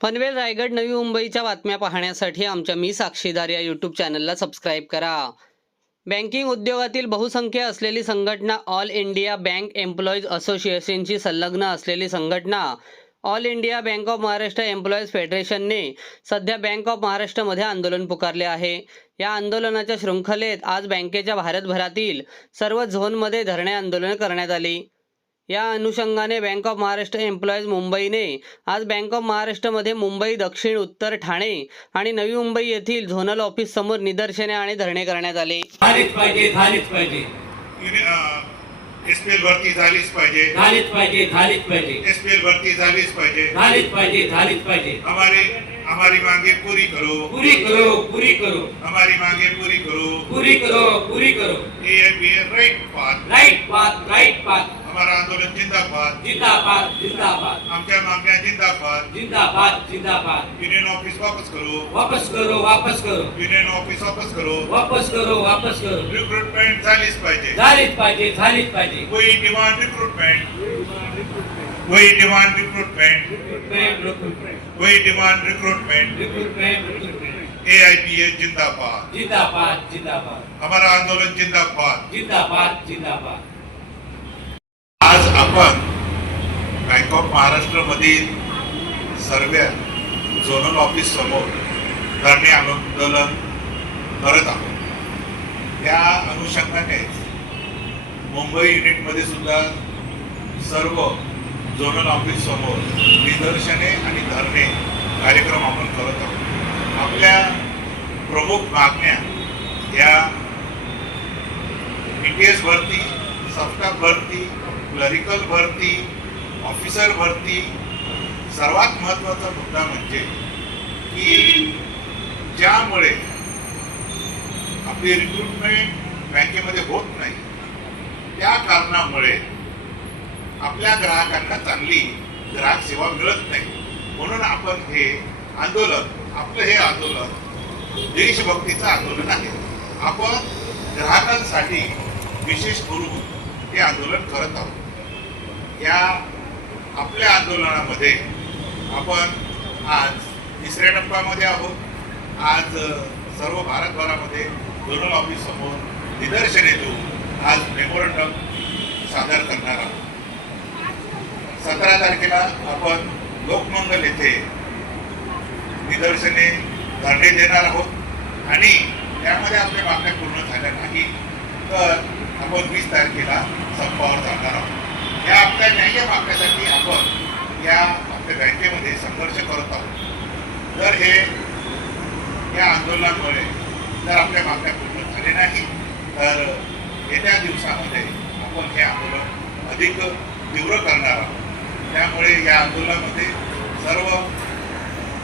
पनवेल रायगड नवी मुंबईच्या बातम्या पाहण्यासाठी आमच्या मी साक्षीदार या यूट्यूब चॅनलला सबस्क्राईब करा. बँकिंग उद्योगातील बहुसंख्य असलेली संघटना ऑल इंडिया बँक एम्प्लॉईज असोसिएशनची संलग्न असलेली संघटना all India bank of Maharashtra employees फेडरेशनने सध्या बँक ऑफ महाराष्ट्रमध्ये आंदोलन पुकारले आहे. या आंदोलनाच्या शृंखलेत आज बँकेच्या भारतभरातील सर्व झोनमध्ये धरणे आंदोलन करण्यात आली. या अनुषंगाने बँक ऑफ महाराष्ट्र एम्प्लॉईज मुंबईने आज बँक ऑफ महाराष्ट्रामध्ये मुंबई दक्षिण उत्तर ठाणे आणि नवी मुंबई येथील झोनल ऑफिस समोर निदर्शने आणि धरणे करण्यात आले. झालीच पाहिजे झालीच पाहिजे. एसपीएल भरती झालीच पाहिजे. झालीच पाहिजे झालीच पाहिजे. एसपीएल भरती झालीच पाहिजे. झालीच पाहिजे झालीच पाहिजे. हमारी हमारी मांगे पूरी करो. पूरी करो पूरी करो. हमारी मांगे पूरी करो. पूरी करो पूरी करो. ये B right path right path right path हमारा आंदोलन जिंदाबाद जिंदाबाद जिंदाबाद आमच्या मागण्या जिंदाबाद जिंदाबाद जिंदाबाद युनियन ऑफ़िस वापस करो वापस करो वापस करो युनियन ऑफ़िस वापस करो वापस करो वापस करो रिक्रुटमेंट झालीच पाहिजे झालीच पाहिजे झालीच पाहिजे वही डिमांड रिक्रुटमेंट वही डिमांड रिक्रुटमेंट वही demand recruitment A I P S जिंदाबाद जिंदाबाद जिंदाबाद हमारा आंदोलन जिंदाबाद जिंदाबाद जिंदाबाद आपण बँक ऑफ महाराष्ट्रमधील सर्व झोनल ऑफिस समोर धरणे आंदोलन करत आहोत. त्या अनुषंगाने मुंबई युनिटमध्ये सुद्धा सर्व झोनल ऑफिस समोर निदर्शने आणि धरणे कार्यक्रम आपण करत आहोत. आपल्या प्रमुख मागण्या या बी टी एस भरती सप्ताह भरती क्लरिकल भरती ऑफिसर भरती सर्वात महत्त्वाचा मुद्दा म्हणजे की ज्यामुळे आपली रिक्रुटमेंट बँकेमध्ये होत नाही त्या कारणामुळे आपल्या ग्राहकांना चांगली ग्राहक सेवा मिळत नाही. म्हणून आपण हे आंदोलन आपलं हे आंदोलन देशभक्तीचं आंदोलन आहे. आपण ग्राहकांसाठी विशेष करून हे आंदोलन करत आहोत. या आपल्या आंदोलनामध्ये आपण आज तिसऱ्या टप्प्यामध्ये आहोत. आज सर्व भारतभरामध्ये झोनल ऑफिस समोर निदर्शने देऊन आज मेमोरंडम सादर करणार आहोत. सतरा तारखेला आपण लोकमंगल येथे निदर्शने धरणे देणार आहोत. आणि त्यामध्ये आपल्या मागण्या पूर्ण झाल्या नाही तर आपण वीस तारखेला संपावर जाणार आहोत. या आपल्या न्याय्य मागण्यासाठी आपण या आपल्या बँकेमध्ये संघर्ष करत आहोत. जर हे या आंदोलनामुळे जर आपल्या मागण्या पूर्ण झाले नाही तर येत्या दिवसामध्ये आपण हे आंदोलन अधिक तीव्र करणार आहोत. त्यामुळे या आंदोलनामध्ये सर्व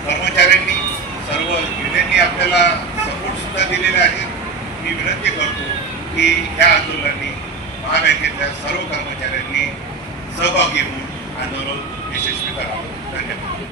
कर्मचाऱ्यांनी सर्व युनियननी आपल्याला सपोर्ट सुद्धा दिलेले आहे मी विनंती करतो की ह्या आंदोलनांनी महाबँकेतल्या सर्व कर्मचाऱ्यांनी सहभागी होऊन आंदोलन यशस्वी करावं. धन्यवाद.